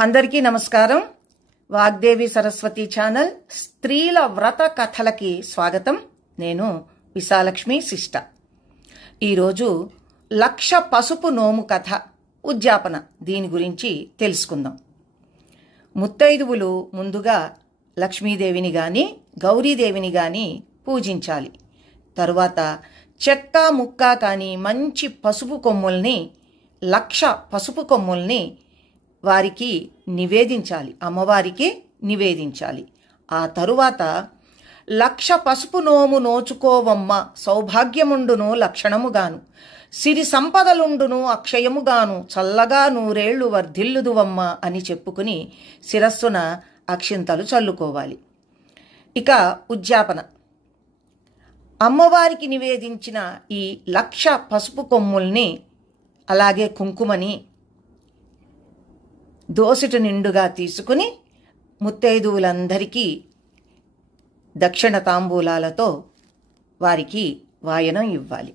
అందరికీ నమస్కారం. వాగ్దేవి సరస్వతి ఛానల్ స్త్రీల వ్రత కథలకి స్వాగతం. నేను విశాలక్ష్మి శిష్ట. ఈరోజు లక్ష పసుపు నోము కథ ఉద్యాపన దీని గురించి తెలుసుకుందాం. ముత్తైదువులు ముందుగా లక్ష్మీదేవిని గాని గౌరీదేవిని గాని పూజించాలి. తరువాత చెక్క ముక్క కానీ మంచి పసుపు కొమ్ముల్ని లక్ష పసుపు కొమ్ముల్ని వారికి నివేదించాలి, అమ్మవారికి నివేదించాలి. ఆ తరువాత లక్ష పసుపు నోము నోచుకోవమ్మ సౌభాగ్యముండును లక్షణముగాను, సిరి సంపదలుండును అక్షయముగాను, చల్లగా నూరేళ్లు వర్ధిల్లుదువమ్మ అని చెప్పుకుని శిరస్సున అక్షింతలు చల్లుకోవాలి. ఇక ఉద్యాపన. అమ్మవారికి నివేదించిన ఈ లక్ష పసుపు కొమ్ముల్ని అలాగే కుంకుమని దోసిటి నిండుగా తీసుకుని ముత్తైదువులందరికీ దక్షిణ తాంబూలాలతో వారికి వాయనం ఇవ్వాలి.